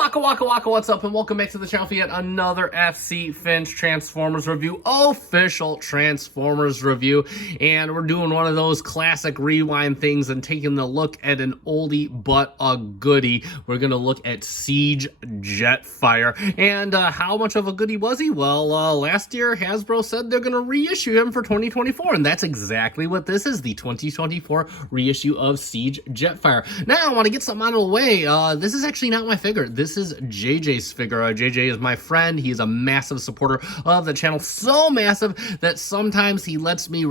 Waka, what's up, and welcome back to the channel for yet another FC Finch Transformers review, official Transformers review. And we're doing one of those classic rewind things and taking a look at an oldie but a goodie. We're going to look at Siege Jetfire. And how much of a goodie was he? Well, last year Hasbro said they're going to reissue him for 2024, and that's exactly what this is, the 2024 reissue of Siege Jetfire. Now, I want to get something out of the way. This is actually not my figure. This is JJ's figure. JJ is my friend. He is a massive supporter of the channel, so massive that sometimes he lets me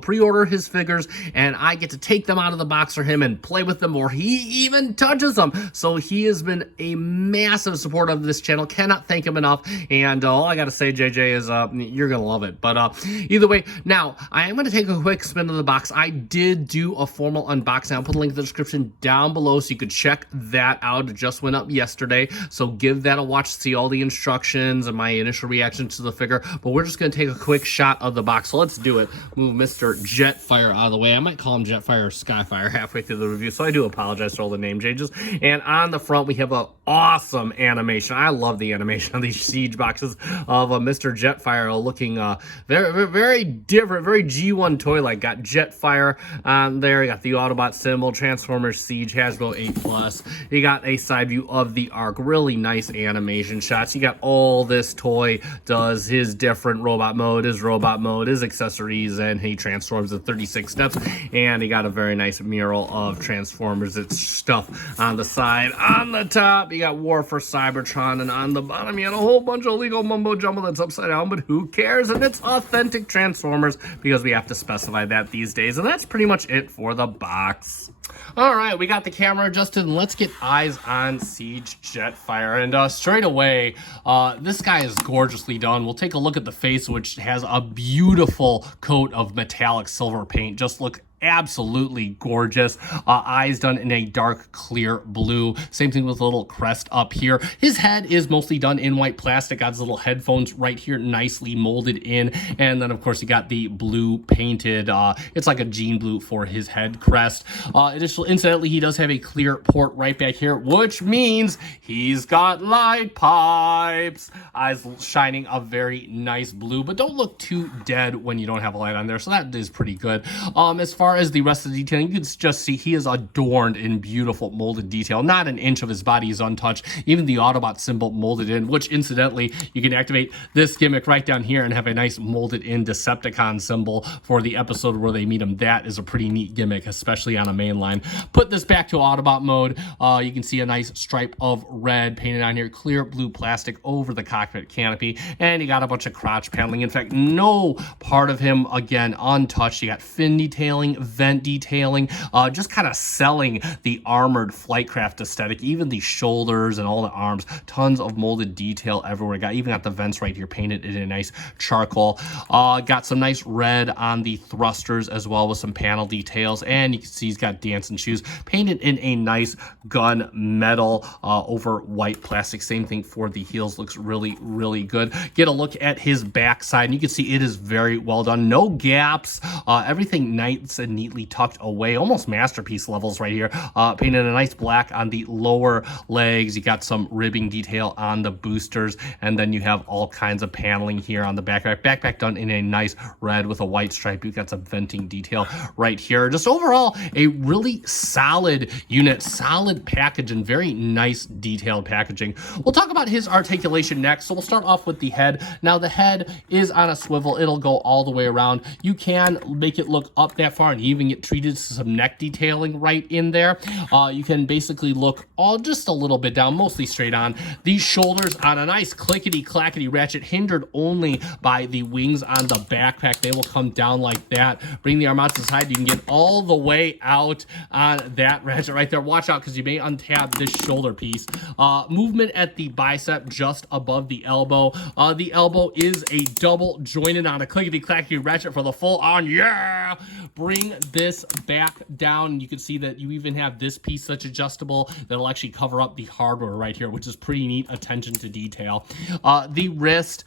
pre-order his figures, and I get to take them out of the box for him and play with them, or he even touches them. So he has been a massive supporter of this channel. Cannot thank him enough. And all I gotta say, JJ, is you're gonna love it. But either way, now I am gonna take a quick spin of the box. I did do a formal unboxing. I'll put a link in the description down below so you could check that out. It just went up yesterday, so give that a watch, see all the instructions and my initial reaction to the figure. But we're just going to take a quick shot of the box, so let's do it. Move Mr. Jetfire out of the way. I might call him Jetfire or Skyfire halfway through the review, so I do apologize for all the name changes. And on the front we have an awesome animation. I love the animation of these Siege boxes of Mr. Jetfire looking very different, very G1 toy-like. Got Jetfire on there, you got the Autobot symbol, Transformers Siege, Hasbro 8+. You got a side view of the Arc, really nice animation shots. You got all this toy does his different robot mode, his accessories, and he transforms in 36 steps. And he got a very nice mural of Transformers. It's stuff on the side. On the top, you got War for Cybertron, and on the bottom, you got a whole bunch of legal mumbo jumbo that's upside down, but who cares? And it's authentic Transformers because we have to specify that these days. And that's pretty much it for the box. All right, we got the camera adjusted, and let's get eyes on Siege Jetfire. And straight away, this guy is gorgeously done. We'll take a look at the face, which has a beautiful coat of metallic silver paint. Just look absolutely gorgeous. Eyes done in a dark clear blue. Same thing with a little crest up here. His head is mostly done in white plastic. Got his little headphones right here nicely molded in. And then of course you got the blue painted. It's like a jean blue for his head crest. Incidentally, he does have a clear port right back here, which means he's got light pipes. Eyes shining a very nice blue, but don't look too dead when you don't have a light on there. So that is pretty good. As far as the rest of the detailing, you can just see he is adorned in beautiful molded detail. Not an inch of his body is untouched. Even the Autobot symbol molded in, which incidentally, you can activate this gimmick right down here and have a nice molded in Decepticon symbol for the episode where they meet him. That is a pretty neat gimmick, especially on a main line. Put this back to Autobot mode. You can see a nice stripe of red painted on here, clear blue plastic over the cockpit canopy, and you got a bunch of crotch paneling. In fact, no part of him, again, untouched. You got fin detailing, vent detailing, just kind of selling the armored flightcraft aesthetic. Even the shoulders and all the arms, tons of molded detail everywhere. Even got the vents right here painted in a nice charcoal. Got some nice red on the thrusters as well with some panel details, and you can see he's got dancing shoes painted in a nice gun metal over white plastic. Same thing for the heels. Looks really good. Get a look at his backside, and you can see it is very well done. No gaps. Everything nice and neatly tucked away, almost masterpiece levels right here. Painted a nice black on the lower legs. You got some ribbing detail on the boosters, and then you have all kinds of paneling here on the backpack done in a nice red with a white stripe. You've got some venting detail right here. Just overall a really solid unit, solid package, and very nice detailed packaging. We'll talk about his articulation next, so we'll start off with the head. Now the head is on a swivel. It'll go all the way around. You can make it look up that far and even get treated to some neck detailing right in there. You can basically look just a little bit down, mostly straight on. These shoulders on a nice clickety-clackety ratchet, hindered only by the wings on the backpack. They will come down like that. Bring the arm out to the side. You can get all the way out on that ratchet right there. Watch out because you may untab this shoulder piece. Movement at the bicep just above the elbow. The elbow is a double jointed on a clickety-clackety ratchet for the full on. Yeah! Bring this back down. You can see that you even have this piece that's adjustable that'll actually cover up the hardware right here, which is pretty neat attention to detail. The wrist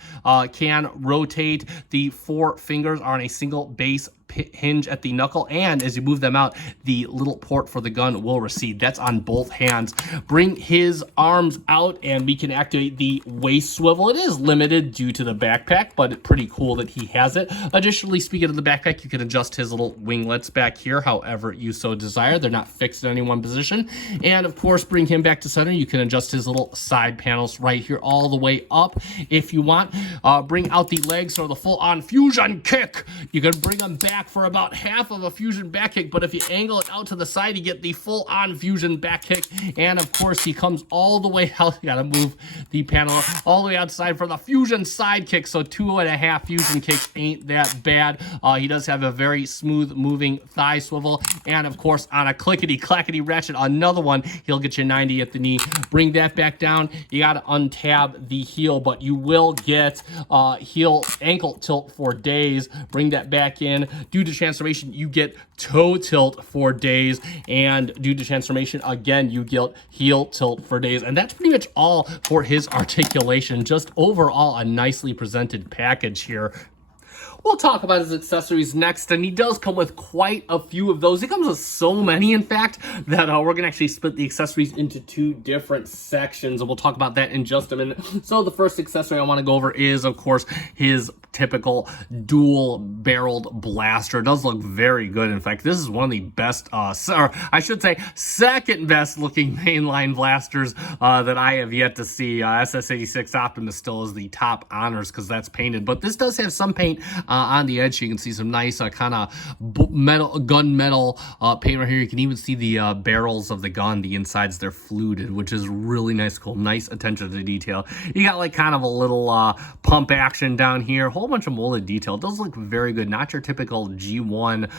can rotate. The 4 fingers are on a single base hinge at the knuckle, and as you move them out, the little port for the gun will recede. That's on both hands. Bring his arms out and we can activate the waist swivel. It is limited due to the backpack, but pretty cool that he has it. Additionally, speaking of the backpack, you can adjust his little winglets back here however you so desire. They're not fixed in any one position. And of course, bring him back to center. You can adjust his little side panels right here all the way up if you want. Bring out the legs for the full-on fusion kick. You can bring them back for about half of a fusion back kick, but if you angle it out to the side, you get the full-on fusion back kick. And of course, he comes all the way out. You gotta move the panel all the way outside for the fusion side kick. So 2.5 fusion kicks ain't that bad. He does have a very smooth moving thigh swivel. And of course, on a clickety-clackety ratchet, another one, he'll get you 90 at the knee. Bring that back down. You gotta untab the heel, but you will get heel ankle tilt for days. Bring that back in. Due to transformation, you get toe tilt for days, and due to transformation, again, you get heel tilt for days. And that's pretty much all for his articulation. Just overall a nicely presented package here. We'll talk about his accessories next, and he does come with quite a few of those. He comes with so many, in fact, that we're going to actually split the accessories into 2 different sections, and we'll talk about that in just a minute. So the first accessory I want to go over is, of course, his typical dual-barreled blaster. It does look very good. In fact, this is one of the best, or I should say, second best looking mainline blasters that I have yet to see. SS86 Optimus still is the top honors because that's painted, but this does have some paint on the edge. You can see some nice kind of gunmetal paint right here. You can even see the barrels of the gun, the insides, they're fluted, which is really nice, cool, nice attention to detail. You got like kind of a little pump action down here, a whole bunch of molded detail. It does look very good, not your typical G1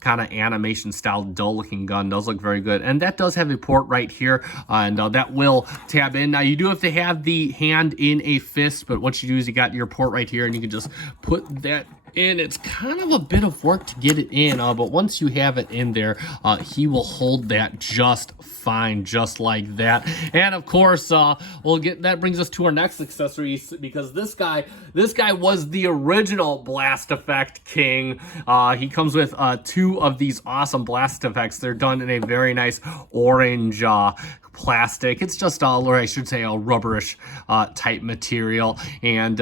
kind of animation style dull looking gun. Does look very good, and that does have a port right here, and that will tab in. Now you do have to have the hand in a fist, but what you do is you got your port right here, and you can just put that in. It's kind of a bit of work to get it in, but once you have it in there, he will hold that just fine, just like that. And of course, that brings us to our next accessory, because this guy was the original blast effect king. He comes with 2 of these awesome blast effects. They're done in a very nice orange plastic. It's just or I should say a rubberish type material, and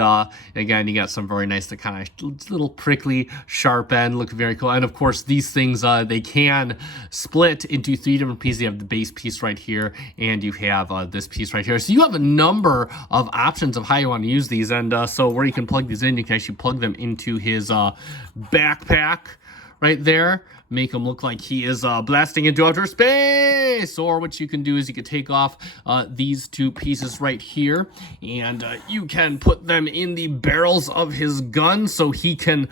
again, you got some very nice to kind of little prickly sharp end, look very cool. And of course, these things they can split into 3 different pieces. You have the base piece right here, and you have this piece right here. So you have a number of options of how you want to use these, and so where you can plug these in, you can actually plug them into his backpack right there, make him look like he is blasting into outer space. Or what you can do is you can take off these 2 pieces right here, and you can put them in the barrels of his gun so he can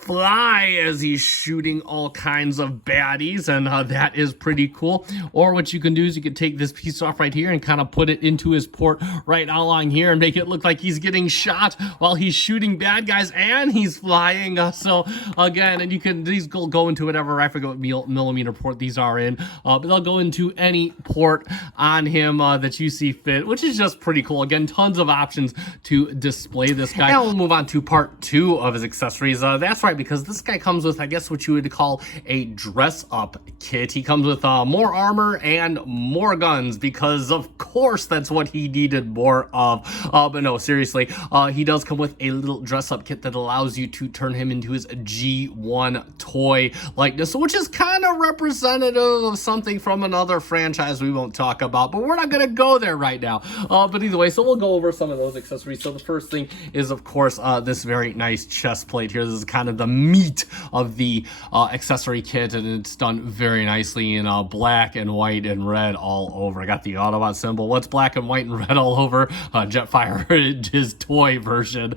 fly as he's shooting all kinds of baddies, and that is pretty cool. Or what you can do is you can take this piece off right here and kind of put it into his port right along here and make it look like he's getting shot while he's shooting bad guys and he's flying. So again, and you can, these go into whatever, I forget what millimeter port these are in, but they'll go into any port on him that you see fit, which is just pretty cool. Again, tons of options to display this guy. Now we'll move on to part 2 of his accessories. That's right, because this guy comes with, I guess, what you would call a dress-up kit. He comes with more armor and more guns, because of course that's what he needed more of. But no, seriously, he does come with a little dress-up kit that allows you to turn him into his G1 toy likeness, which is kind of representative of something from another franchise we won't talk about, but we're not going to go there right now. But either way, so we'll go over some of those accessories. So the first thing is, of course, this very nice chest plate here. This is kind of the meat of the accessory kit, and it's done very nicely in black and white and red all over. I got the Autobot symbol. What's black and white and red all over? Jetfire, his toy version.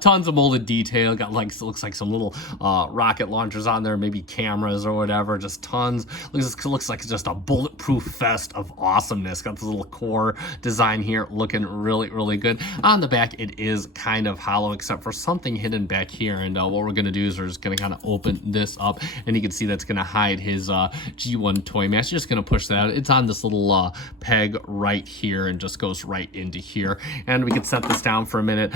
Tons of molded detail. Got like, looks like some little rocket launchers on there, maybe cameras or whatever. Just tons. Looks like just a bulletproof fest of awesomeness. Got this little core design here, looking really, really good. On the back, it is kind of hollow, except for something hidden back here. And what we're gonna do do is we're just going to kind of open this up, and you can see that's going to hide his G1 toy mask. Just going to push that out. It's on this little peg right here and just goes right into here. And we can set this down for a minute.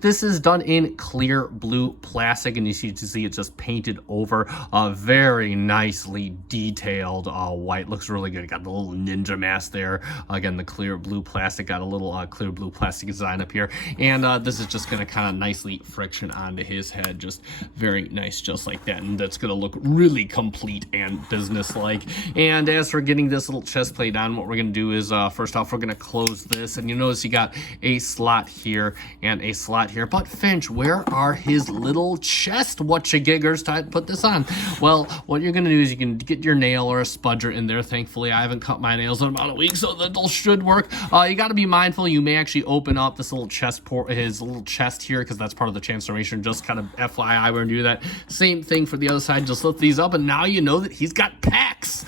This is done in clear blue plastic, and you see it's just painted over very nicely detailed white. Looks really good. Got the little ninja mask there. Again, the clear blue plastic, got a little clear blue plastic design up here, and this is just going to kind of nicely friction onto his head. Just very nice, just like that, and that's going to look really complete and business-like. And as for getting this little chest plate on, what we're going to do is first off, we're going to close this, and you notice you got a slot here and a slot here. But Finch, where are his little chest whatcha-giggers to put this on? Well, what you're going to do is you can get your nail or a spudger in there. Thankfully, I haven't cut my nails in about a week, so that should work. You got to be mindful. You may actually open up this little chest port, his little chest here, because that's part of the transformation. Just kind of FYI, we're going to do that. Same thing for the other side. Just lift these up, and now you know that he's got pecs.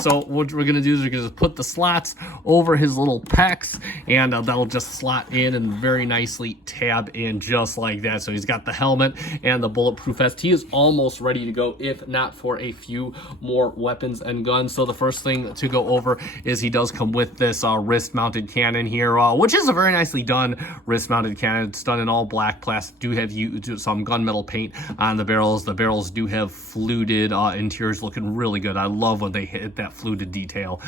So what we're going to do is we're going to put the slots over his little pecs, and that'll just slot in and very nicely tab in just like that. So he's got the helmet and the bulletproof vest. He is almost ready to go, if not for a few more weapons and guns. So the first thing to go over is he does come with this wrist-mounted cannon here, which is a very nicely done wrist-mounted cannon. It's done in all black plastic. Do have some gunmetal paint on the barrels. The barrels do have fluted interiors, looking really good. I love when they hit that fluted detail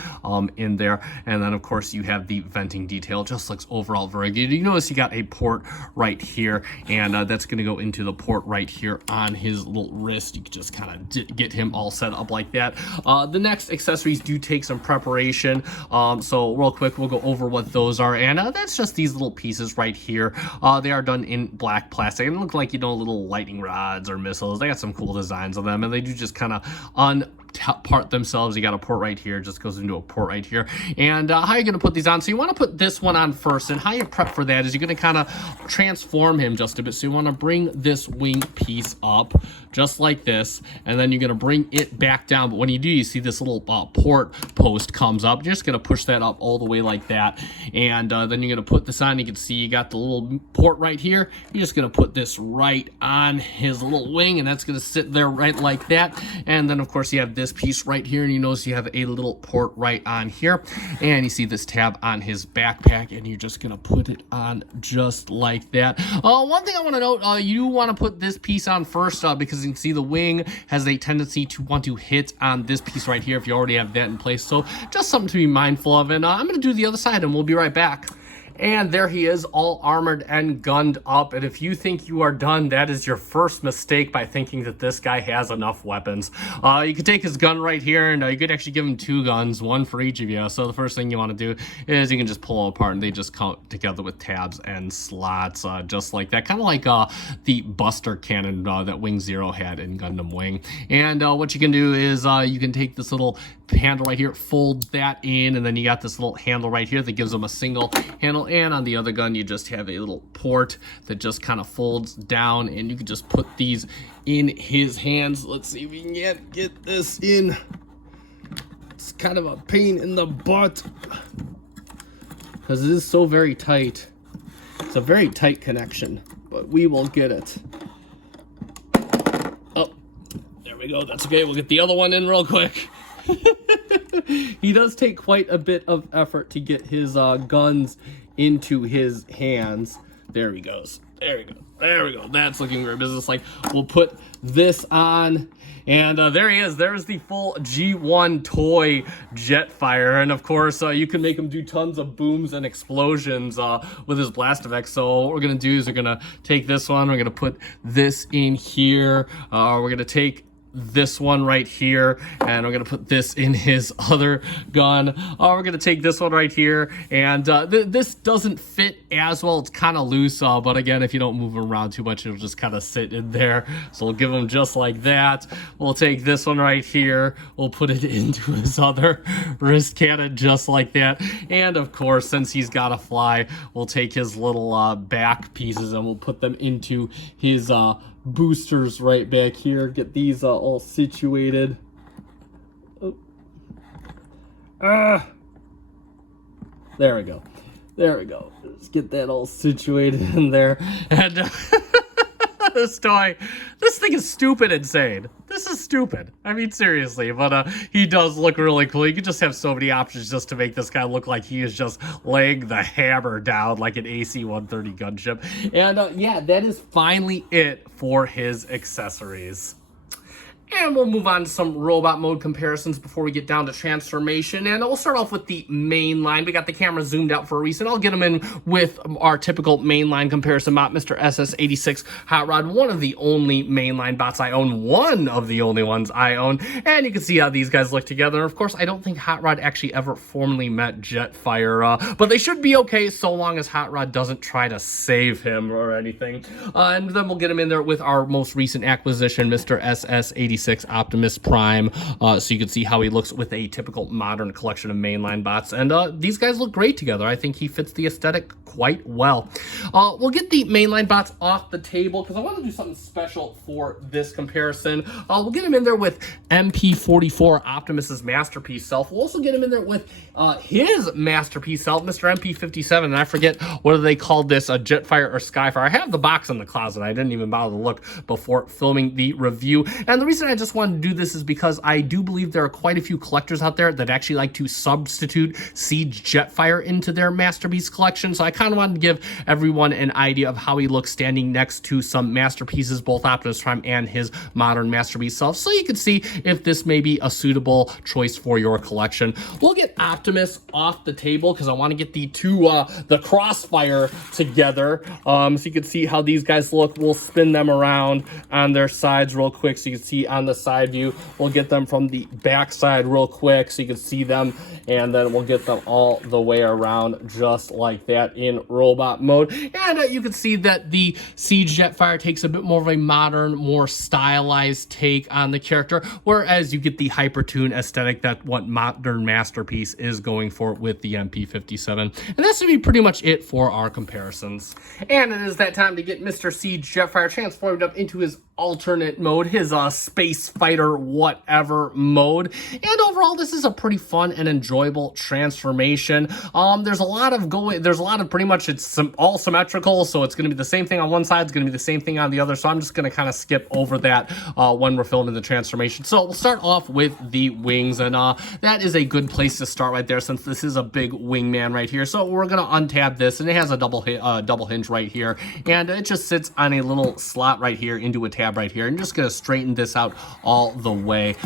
in there. And then of course you have the venting detail. Just looks overall very good. You notice you got a port right here, and that's going to go into the port right here on his little wrist. You can just kind of get him all set up like that. The next accessories do take some preparation, so real quick we'll go over what those are, and that's just these little pieces right here. They are done in black plastic and look like, you know, little lightning rods or missiles. They got some cool designs on them, and they do just kind of part themselves. You got a port right here, just goes into a port right here. And how you're going to put these on, so you want to put this one on first, and how you prep for that is you're going to kind of transform him just a bit. So you want to bring this wing piece up just like this, and then you're going to bring it back down. But when you do, you see this little port post comes up. You're just going to push that up all the way like that, and then you're going to put this on. You can see you got the little port right here. You're just going to put this right on his little wing, and that's going to sit there right like that. And then of course you have this piece right here, and you notice you have a little port right on here, and you see this tab on his backpack, and you're just going to put it on just like that. One thing I want to note, you want to put this piece on first, because you can see the wing has a tendency to want to hit on this piece right here if you already have that in place. So just something to be mindful of. And I'm going to do the other side, and we'll be right back. And there he is, all armored and gunned up. And if you think you are done, that is your first mistake by thinking that this guy has enough weapons. You could take his gun right here, and you could actually give him 2 guns, 1 for each of you. So the first thing you want to do is you can just pull them apart, and they just come together with tabs and slots, just like that. Kind of like the Buster cannon that Wing Zero had in Gundam Wing. And what you can do is you can take this little handle right here, fold that in, and then you got this little handle right here that gives them a single handle. And on the other gun you just have a little port that just kind of folds down, and you can just put these in his hands. Let's see if we can get this in. It's kind of a pain in the butt because it is so very tight. It's a very tight connection, but we will get it. Oh, there we go. That's okay. We'll get the other one in real quick. He does take quite a bit of effort to get his guns into his hands. There he goes. There we go. There we go. That's looking very business-like. We'll put this on, and there he is. There's the full G1 toy Jetfire, and of course you can make him do tons of booms and explosions with his blast effects. So what we're gonna do is we're gonna take this one. We're gonna put this in here. We're gonna take this one right here, and we're gonna put this in his other gun. We're gonna take this one right here, and this doesn't fit as well. It's kind of loose, but again, if you don't move around too much, it'll just kind of sit in there. So we'll give him just like that. We'll take this one right here, we'll put it into his other wrist cannon just like that. And of course, since he's gotta fly, we'll take his little back pieces and we'll put them into his boosters right back here. Get these all situated. Oh. There we go. There we go. Let's get that all situated in there. And this toy. This thing is stupid insane. This is stupid. I mean, seriously, but he does look really cool. You could just have so many options just to make this guy look like he is just laying the hammer down like an AC-130 gunship. And yeah, that is finally it for his accessories. And we'll move on to some robot mode comparisons before we get down to transformation. And we'll start off with the main line. We got the camera zoomed out for a reason. I'll get them in with our typical mainline comparison bot, Mr. SS86 Hot Rod, one of the only mainline bots I own, one of the only ones I own. And you can see how these guys look together. Of course, I don't think Hot Rod actually ever formally met Jetfire, but they should be okay so long as Hot Rod doesn't try to save him or anything. And then we'll get him in there with our most recent acquisition, Mr. SS86 Optimus Prime, so you can see how he looks with a typical modern collection of mainline bots. And these guys look great together. I think he fits the aesthetic quite well. We'll get the mainline bots off the table because I want to do something special for this comparison. We'll get him in there with MP44, Optimus's masterpiece self. We'll also get him in there with his masterpiece self, Mr. MP57. And I forget whether they called this a Jetfire or Skyfire. I have the box in the closet. I didn't even bother to look before filming the review. And the reason I just wanted to do this is because I do believe there are quite a few collectors out there that actually like to substitute Siege Jetfire into their masterpiece collection. So I kind of wanted to give everyone an idea of how he looks standing next to some masterpieces, both Optimus Prime and his modern masterpiece self, so you can see if this may be a suitable choice for your collection. We'll get Optimus off the table because I want to get the two, the Crossfire together, so you can see how these guys look. We'll spin them around on their sides real quick so you can see on the side view. We'll get them from the back side real quick so you can see them, and then we'll get them all the way around just like that in robot mode. And you can see that the Siege Jetfire takes a bit more of a modern, more stylized take on the character, whereas you get the hypertune aesthetic that what modern masterpiece is going for with the MP57. And that's going to be pretty much it for our comparisons. And it is that time to get Mr. Siege Jetfire transformed up into his alternate mode, his space fighter whatever mode. And overall, this is a pretty fun and enjoyable transformation. There's a lot of pretty much, it's all symmetrical, so it's going to be the same thing on one side, it's going to be the same thing on the other, so I'm just going to kind of skip over that when we're filming the transformation. So we'll start off with the wings, and that is a good place to start right there since this is a big wingman right here. So we're going to untab this, and it has a double hinge right here, and it just sits on a little slot right here into a tab right here, and just going to straighten this out all the way.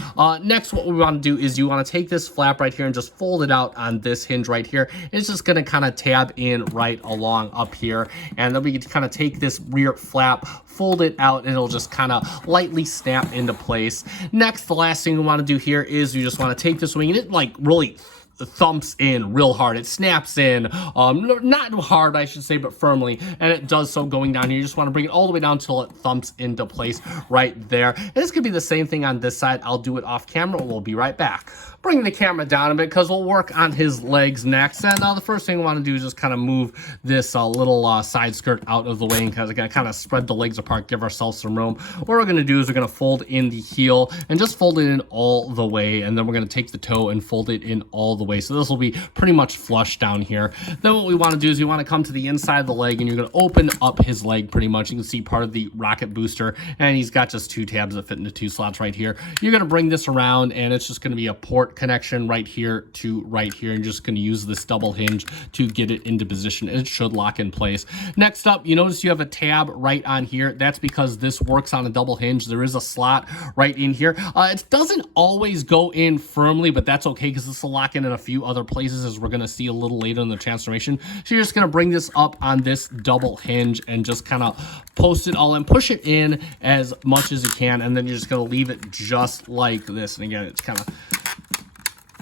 Next, what we want to do is you want to take this flap right here and just fold it out on this hinge right here. It's just going to kind of tab in right along up here, and then we can kind of take this rear flap, fold it out, and it'll just kind of lightly snap into place. Next, the last thing we want to do here is you just want to take this wing, and it like really thumps in real hard. It snaps in, not hard, I should say, but firmly, and it does so going down here. You just want to bring it all the way down until it thumps into place right there. And this could be the same thing on this side. I'll do it off camera. We'll be right back. Bring the camera down a bit because we'll work on his legs next. And the first thing we want to do is just kind of move this little side skirt out of the way, because we're going to kind of spread the legs apart, give ourselves some room. What we're going to do is we're going to fold in the heel and just fold it in all the way, and then we're going to take the toe and fold it in all the way. So this will be pretty much flush down here. Then what we want to do is we want to come to the inside of the leg, and you're going to open up his leg pretty much. You can see part of the rocket booster, and he's got just two tabs that fit into two slots right here. You're going to bring this around, and it's just going to be a port connection right here to right here, and just going to use this double hinge to get it into position, and it should lock in place. Next up, you notice you have a tab right on here. That's because this works on a double hinge. There is a slot right in here. It doesn't always go in firmly, but that's okay because this will lock in a few other places, as we're going to see a little later in the transformation. So you're just going to bring this up on this double hinge and just kind of post it all in, push it in as much as you can, and then you're just going to leave it just like this. And again, it's kind of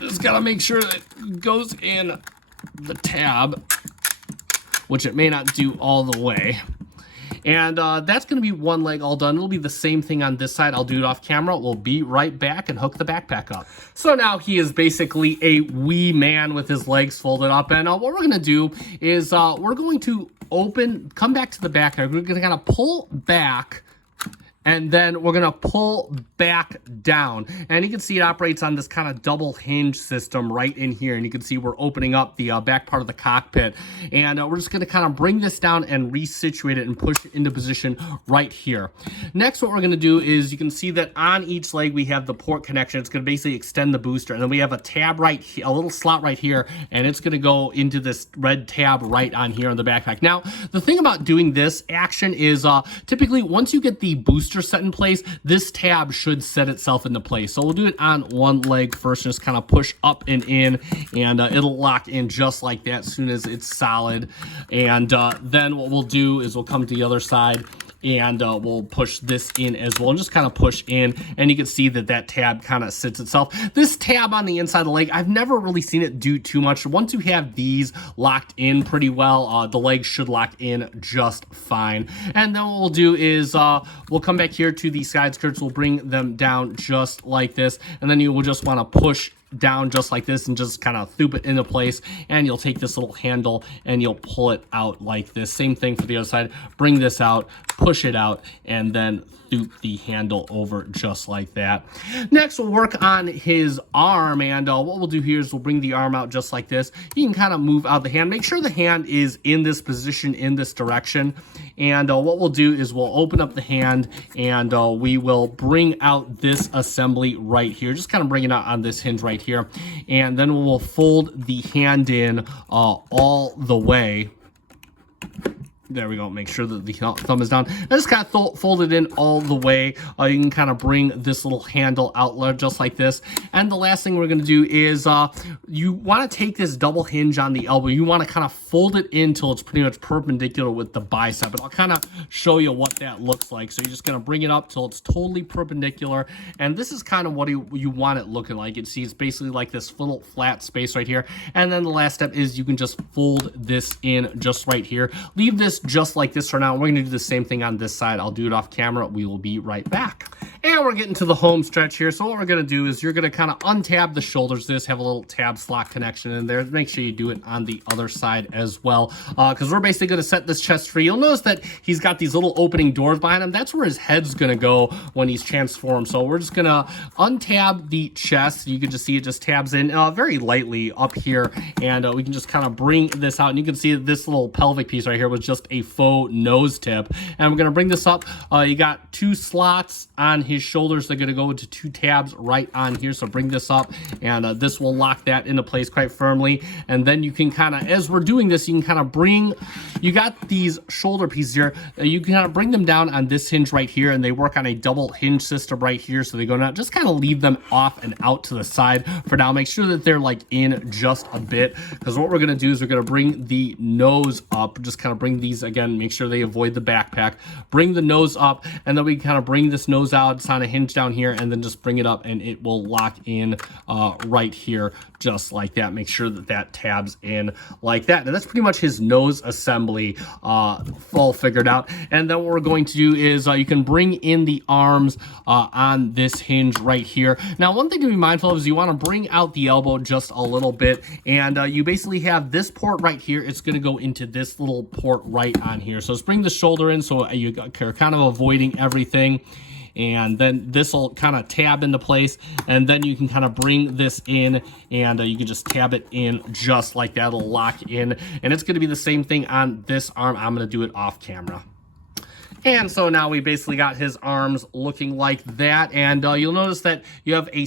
just got to make sure that it goes in the tab, which it may not do all the way. And that's going to be one leg all done. It'll be the same thing on this side. I'll do it off camera. We'll be right back and hook the backpack up. So now he is basically a wee man with his legs folded up. And what we're going to do is we're going to come back to the back. We're going to kind of pull back and then we're going to pull back down. And you can see it operates on this kind of double hinge system right in here. And you can see we're opening up the back part of the cockpit. And we're just going to kind of bring this down and resituate it and push it into position right here. Next, what we're going to do is you can see that on each leg we have the port connection. It's going to basically extend the booster. And then we have a tab right here, a little slot right here. And it's going to go into this red tab right on here on the backpack. Now, the thing about doing this action is typically once you get the booster set in place, this tab should set itself into place. So we'll do it on one leg first, just kind of push up and in, and it'll lock in just like that as soon as it's solid. And then what we'll do is we'll come to the other side, and we'll push this in as well, and just kind of push in, and you can see that that tab kind of sits itself. This tab on the inside of the leg, I've never really seen it do too much. Once you have these locked in pretty well, the legs should lock in just fine. And then what we'll do is we'll come back here to the side skirts. We'll bring them down just like this, and then you will just want to push down just like this and just kind of thoop it into place, and you'll take this little handle and you'll pull it out like this. Same thing for the other side. Bring this out, push it out, and then thoop the handle over just like that. Next, we'll work on his arm, and what we'll do here is we'll bring the arm out just like this. You can kind of move out the hand. Make sure the hand is in this position, in this direction. And what we'll do is we'll open up the hand, and we will bring out this assembly right here. Just kind of bring it out on this hinge right here. And then we'll fold the hand in all the way. There we go. Make sure that the thumb is down. I just kind of fold it in all the way. You can kind of bring this little handle out just like this. And the last thing we're going to do is you want to take this double hinge on the elbow. You want to kind of fold it in until it's pretty much perpendicular with the bicep. And I'll kind of show you what that looks like. So you're just going to bring it up till it's totally perpendicular. And this is kind of what you want it looking like. It's basically like this little flat space right here. And then the last step is you can just fold this in just right here. Leave this just like this for now. We're going to do the same thing on this side. I'll do it off camera. We will be right back. And we're getting to the home stretch here. So what we're going to do is you're going to kind of untab the shoulders. This have a little tab slot connection in there. Make sure you do it on the other side as well, because we're basically going to set this chest free. You'll notice that he's got these little opening doors behind him. That's where his head's going to go when he's transformed. So we're just going to untab the chest. You can just see it just tabs in very lightly up here, and we can just kind of bring this out. And you can see this little pelvic piece right here was just a faux nose tip. And we're going to bring this up. You got two slots on his shoulders. They're going to go into two tabs right on here. So bring this up, and this will lock that into place quite firmly. And then you can kind of, as we're doing this, you can kind of bring, you got these shoulder pieces here. You can kind of bring them down on this hinge right here, and they work on a double hinge system right here. So they go down, just kind of leave them off and out to the side for now. Make sure that they're like in just a bit, because what we're going to do is we're going to bring the nose up, just kind of bring these again, make sure they avoid the backpack, bring the nose up, and then we kind of bring this nose out. It's on a hinge down here, and then just bring it up, and it will lock in right here just like that. Make sure that that tabs in like that. And that's pretty much his nose assembly all figured out. And then what we're going to do is you can bring in the arms on this hinge right here. Now, one thing to be mindful of is you want to bring out the elbow just a little bit, and you basically have this port right here. It's going to go into this little port right on here. So let's bring the shoulder in, so you're kind of avoiding everything. And then this will kind of tab into place, and then you can kind of bring this in, and you can just tab it in just like that. It'll lock in, and it's going to be the same thing on this arm. I'm going to do it off camera. And so now we basically got his arms looking like that. And you'll notice that you have a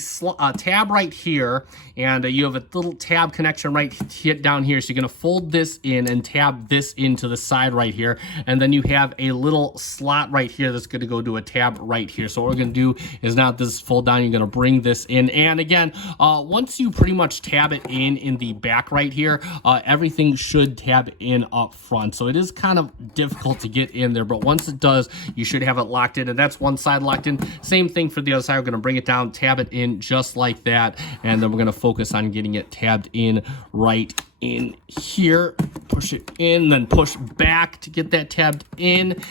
tab right here, and you have a little tab connection right down here. So you're going to fold this in and tab this into the side right here. And then you have a little slot right here that's going to go to a tab right here. So what we're going to do is now this is fold down, you're going to bring this in. And again, once you pretty much tab it in the back right here, everything should tab in up front. So it is kind of difficult to get in there, but once it does, you should have it locked in, and that's one side locked in. Same thing for the other side. We're going to bring it down, tab it in just like that, and then we're going to focus on getting it tabbed in right in here. Push it in, then push back to get that tabbed in,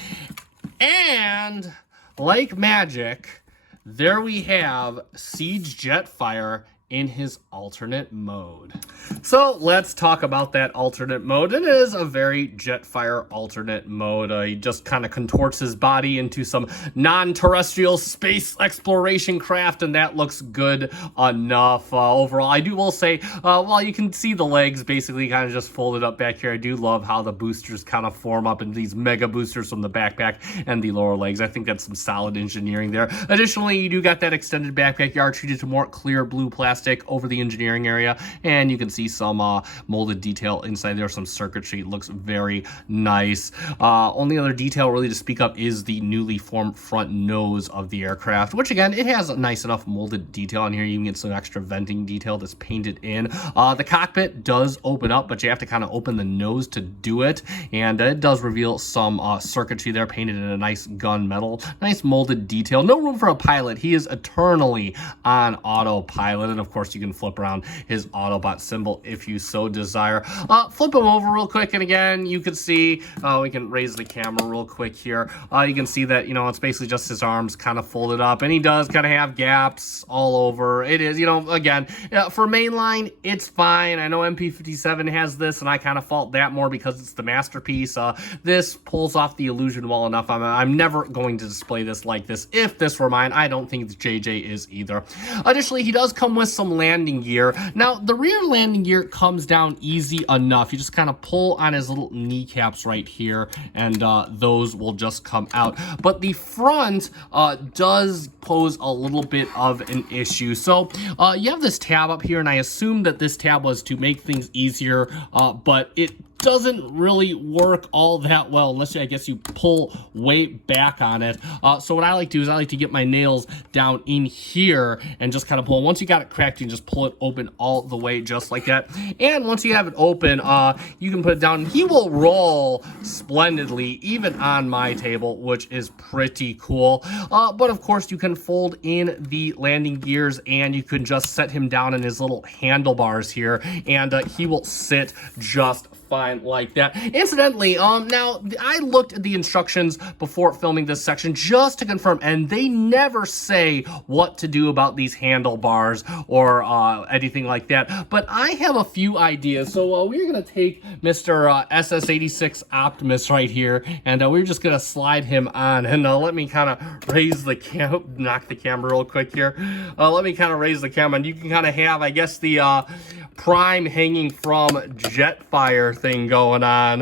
and like magic, there we have Siege Jetfire in his alternate mode. So let's talk about that alternate mode. It is a very Jetfire alternate mode. He just kind of contorts his body into some non-terrestrial space exploration craft, and that looks good enough. Overall, I will say, while you can see the legs basically kind of just folded up back here, I do love how the boosters kind of form up in these mega boosters from the backpack and the lower legs. I think that's some solid engineering there. Additionally, you do got that extended backpack. You are treated to more clear blue plastic over the engineering area, and you can see some molded detail inside there, some circuitry. It looks very nice. Only other detail really to speak of is the newly formed front nose of the aircraft, which again, it has a nice enough molded detail on here. You can get some extra venting detail that's painted in. The cockpit does open up, but you have to kind of open the nose to do it, and it does reveal some circuitry there painted in a nice gunmetal, nice molded detail. No room for a pilot. He is eternally on autopilot, and of course you can flip around his Autobot symbol if you so desire. Flip him over real quick, and again you can see, we can raise the camera real quick here. You can see that, you know, it's basically just his arms kind of folded up, and he does kind of have gaps all over. It is, you know, again, for mainline it's fine. I know MP57 has this, and I kind of fault that more because it's the masterpiece. This pulls off the illusion well enough. I'm never going to display this like this. If this were mine, I don't think JJ is either. Additionally, he does come with some landing gear. Now, the rear landing gear comes down easy enough. You just kind of pull on his little kneecaps right here, and those will just come out. But the front does pose a little bit of an issue. So you have this tab up here, and I assume that this tab was to make things easier, but it doesn't really work all that well unless I guess you pull way back on it. So what I like to do is I like to get my nails down in here and just kind of pull. Once you got it cracked, you can just pull it open all the way just like that. And once you have it open, you can put it down. He will roll splendidly even on my table, which is pretty cool. But of course you can fold in the landing gears, and you can just set him down in his little handlebars here, and he will sit just fine like that. Incidentally, now I looked at the instructions before filming this section just to confirm, and they never say what to do about these handlebars or anything like that, but I have a few ideas. So we're gonna take Mr. SS86 Optimus right here, and we're just gonna slide him on, and let me kind of raise the knock the camera real quick here. Let me kind of raise the camera, and you can kind of have, I guess, the Prime hanging from Jetfire thing going on,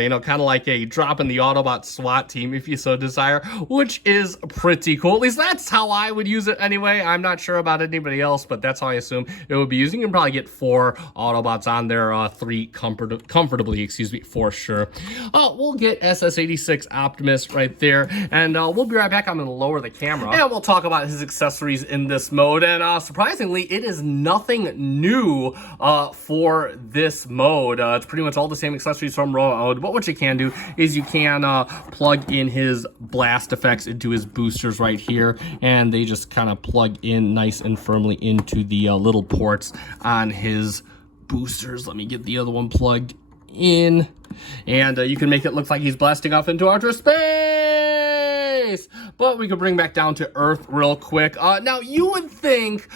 you know, kind of like a drop in the Autobot SWAT team if you so desire, which is pretty cool. At least that's how I would use it anyway. I'm not sure about anybody else, but that's how I assume it would be using. You can probably get 4 Autobots on there, 3 comfortably, excuse me, for sure. We'll get SS86 Optimus right there, and we'll be right back. I'm going to lower the camera, and we'll talk about his accessories in this mode. And surprisingly, it is nothing new for this mode. It's pretty much all the same accessories from Rollout mode, but what you can do is you can plug in his blast effects into his boosters right here, and they just kind of plug in nice and firmly into the little ports on his boosters. Let me get the other one plugged in, and you can make it look like he's blasting off into outer space. But we could bring back down to Earth real quick. Now, you would think,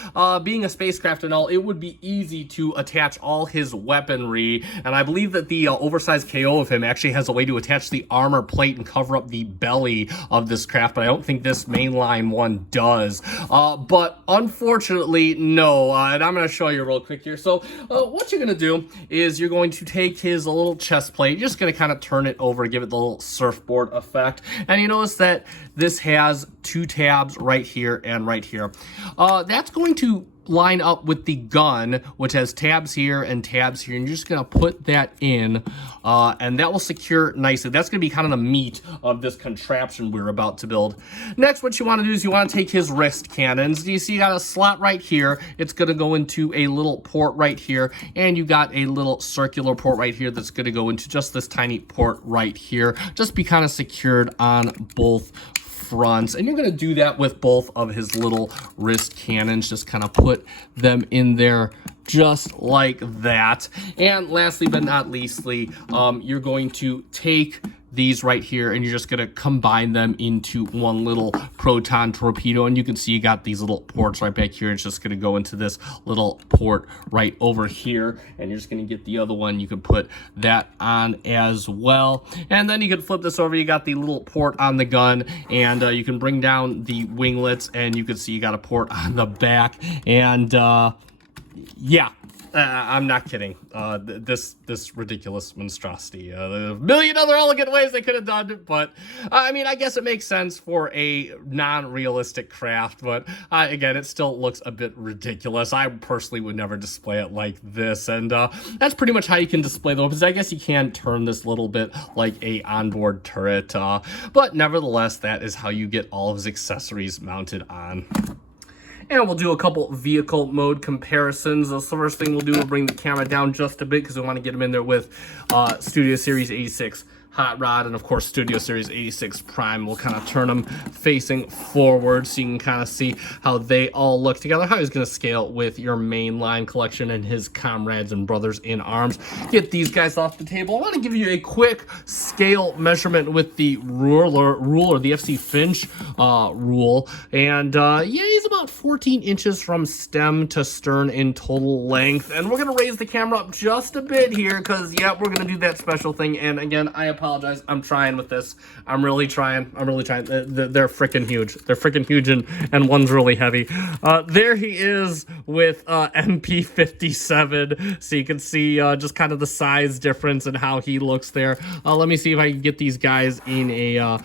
being a spacecraft and all, it would be easy to attach all his weaponry, and I believe that the oversized KO of him actually has a way to attach the armor plate and cover up the belly of this craft, but I don't think this mainline one does. But unfortunately, no, and I'm going to show you real quick here. So what you're going to do is you're going to take his little chest plate, you're just going to kind of turn it over, give it the little surfboard effect, and you notice that this has 2 tabs right here and right here. That's going to line up with the gun, which has tabs here and tabs here, and you're just gonna put that in, and that will secure nicely. That's gonna be kind of the meat of this contraption we're about to build. Next, what you want to do is you want to take his wrist cannons. You see you got a slot right here. It's gonna go into a little port right here, and you got a little circular port right here that's gonna go into just this tiny port right here. Just be kind of secured on both fronts, and you're going to do that with both of his little wrist cannons. Just kind of put them in there just like that. And lastly but not leastly, you're going to take these right here, and you're just going to combine them into one little proton torpedo. And you can see you got these little ports right back here. It's just going to go into this little port right over here, and you're just going to get the other one. You can put that on as well, and then you can flip this over. You got the little port on the gun, and you can bring down the winglets, and you can see you got a port on the back. And yeah, I'm not kidding. This ridiculous monstrosity. There are a million other elegant ways they could have done it, but I mean, I guess it makes sense for a non-realistic craft, but again, it still looks a bit ridiculous. I personally would never display it like this, and that's pretty much how you can display the weapons. I guess you can turn this little bit like a onboard turret, but nevertheless, that is how you get all of his accessories mounted on. And we'll do a couple vehicle mode comparisons. So the first thing we'll do, we'll bring the camera down just a bit because we want to get him in there with Studio Series 86 Hot Rod, and of course Studio Series 86 Prime. We'll kind of turn them facing forward so you can kind of see how they all look together, how he's going to scale with your mainline collection and his comrades and brothers in arms. Get these guys off the table. I want to give you a quick scale measurement with the ruler, the FC Finch rule, and yeah, he's about 14 inches from stem to stern in total length. And we're going to raise the camera up just a bit here because, yeah, we're going to do that special thing. And again, I apologize. I'm trying with this. I'm really trying. They're freaking huge. They're freaking huge, and one's really heavy. There he is with MP57. So you can see just kind of the size difference and how he looks there. Let me see if I can get these guys in a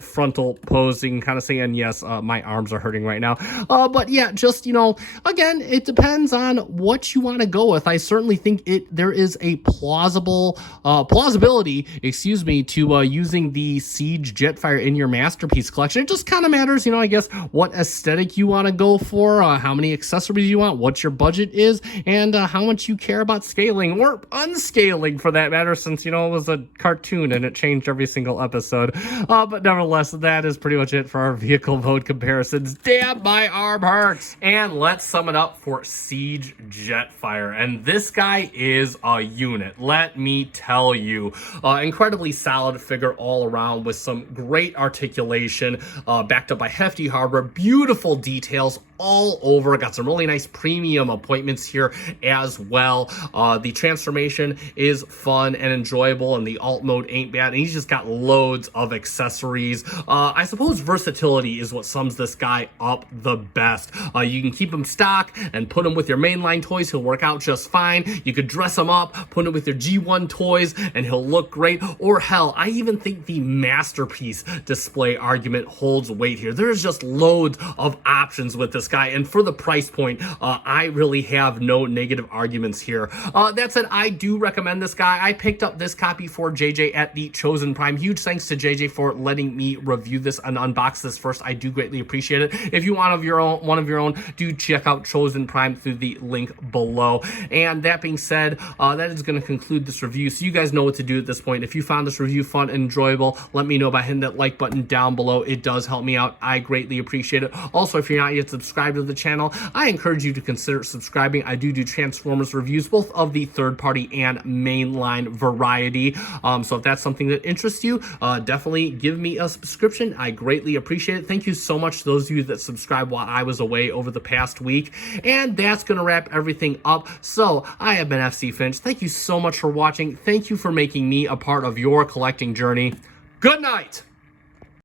frontal pose. So you can kind of see, and yes, my arms are hurting right now. But yeah, just again, it depends on what you want to go with. I certainly think there is a plausibility, excuse me, to using the Siege Jetfire in your Masterpiece collection. It just kind of matters, I guess, what aesthetic you want to go for, how many accessories you want, what your budget is, and how much you care about scaling, or unscaling for that matter, since, it was a cartoon and it changed every single episode. But nevertheless, that is pretty much it for our vehicle mode comparisons. Damn, my arm hurts! And let's sum it up for Siege Jetfire. And this guy is a unit, let me tell you. Incredibly solid figure all around with some great articulation, backed up by hefty hardware, beautiful details all over. Got some really nice premium appointments here as well. The transformation is fun and enjoyable, and the alt mode ain't bad, and he's just got loads of accessories. I suppose versatility is what sums this guy up the best. You can keep him stock and put him with your mainline toys. He'll work out just fine. You could dress him up, put him with your G1 toys, and he'll look great. Or hell, I even think the Masterpiece display argument holds weight here. There's just loads of options with this guy, and for the price point, I really have no negative arguments here. That said, I do recommend this guy. I picked up this copy for JJ at the Chosen Prime. Huge thanks to JJ for letting me review this and unbox this first. I do greatly appreciate it. If you want one of your own, do check out Chosen Prime through the link below. And that being said, that is going to conclude this review, so you guys know what to do at this point. If you found this review fun and enjoyable, let me know by hitting that like button down below. It does help me out. I greatly appreciate it. Also, if you're not yet subscribed to the channel, I encourage you to consider subscribing. I do Transformers reviews, both of the third-party and mainline variety. So if that's something that interests you, definitely give me a subscription. I greatly appreciate it. Thank you so much to those of you that subscribed while I was away over the past week. And that's going to wrap everything up. So I have been FC Finch. Thank you so much for watching. Thank you for making me a part of your collecting journey. Good night.